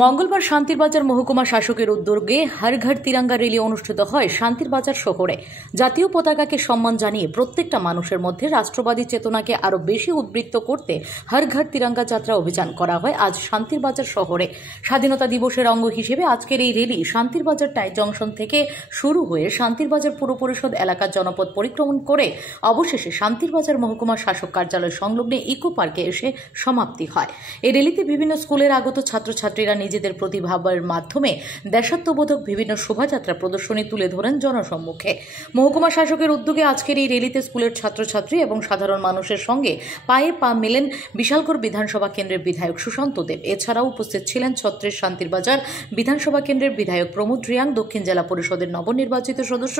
মঙ্গলবার শান্তির বাজার মহকুমা শাসকের উদ্যোগে হর ঘর তিরঙ্গা র্যালি অনুষ্ঠিত হয় শান্তির বাজার শহরে। জাতীয় পতাকাকে সম্মান জানিয়ে প্রত্যেকটা মানুষের মধ্যে রাষ্ট্রবাদী চেতনাকে আরো বেশি উদ্বৃত্ত করতে হর ঘর তিরঙ্গা যাত্রা অভিযান করা হয় আজ শান্তির বাজার শহরে। স্বাধীনতা দিবসের অঙ্গ হিসেবে আজকের এই র্যালি শান্তির বাজার টাই জংশন থেকে শুরু হয়ে শান্তির বাজার পুর পরিষদ এলাকার জনপদ পরিক্রমণ করে অবশেষে শান্তির বাজার মহকুমা শাসক কার্যালয় সংলগ্ন ইকো পার্কে এসে সমাপ্তি হয়। এই র্যালিতে বিভিন্ন স্কুলের আগত ছাত্রছাত্রীরা নিজেদের প্রতিভাবের মাধ্যমে দেশাত্মবোধক বিভিন্ন শোভাযাত্রা প্রদর্শনী তুলে ধরেন জনসম্মুখে। মহকুমা শাসকের উদ্যোগে আজকের এই র্যালিতে স্কুলের ছাত্রছাত্রী এবং সাধারণ মানুষের সঙ্গে পায়ে পা মেলেন বিশালগড় বিধানসভা কেন্দ্রের বিধায়ক সুশান্ত দেব। এছাড়াও উপস্থিত ছিলেন ছত্রিশ শান্তির বাজার বিধানসভা কেন্দ্রের বিধায়ক প্রমোদ রিয়াং, দক্ষিণ জেলা পরিষদের নবনির্বাচিত সদস্য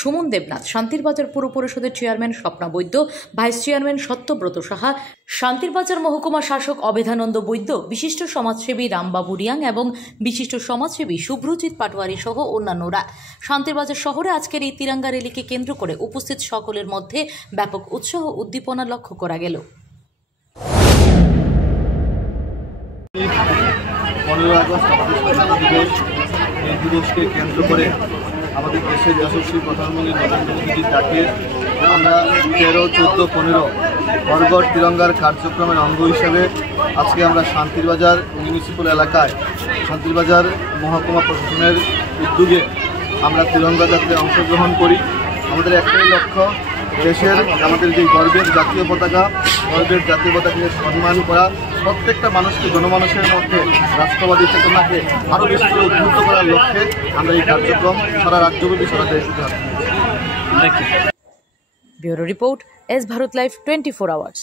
সুমন দেবনাথ, শান্তির বাজার পুর পরিষদের চেয়ারম্যান স্বপ্না বৈদ্য, ভাইস চেয়ারম্যান সত্যব্রত সাহা, শান্তির বাজার মহকুমা শাসক অবেধানন্দ বৈদ্য, বিশিষ্ট সমাজসেবী রামবাবু রিয়াং এবং বিশিষ্ট সমাজসেবী শুভ্রজিৎ পাটোয়ারি সহ অন্যান্যরা। শান্তির বাজার শহরে আজকের এই তিরঙ্গা র্যালিকে কেন্দ্র করে উপস্থিত সকলের মধ্যে ব্যাপক উৎসাহ উদ্দীপনা লক্ষ্য করা গেল। 15 আগস্ট এই দিবসকে কেন্দ্র করে আমাদের দেশের যশস্বী প্রধানমন্ত্রী নরেন্দ্র মোদীজির ডাকে আমরা 13, 14, 15 হর ঘর তিরঙ্গার কার্যক্রমের অঙ্গ হিসাবে আজকে আমরা শান্তির বাজার মিউনিসিপ্যাল এলাকায় শান্তির বাজার মহকুমা প্রশাসনের উদ্যোগে আমরা তিরঙ্গা যাত্রায় অংশগ্রহণ করি। আমাদের একটাই লক্ষ্য, দেশের আমাদের যে গর্বের জাতীয় পতাকাকে সম্মান করা, প্রত্যেকটা মানুষকে জনমানুষের মধ্যে রাষ্ট্রবাদী চেতনাকে আরও বেশি করে উদ্বুদ্ধ করার লক্ষ্যে আমরা এই কার্যক্রম সারা রাজ্যব্যাপী সারা দেশে bureau report, S Bharat live 24 hours.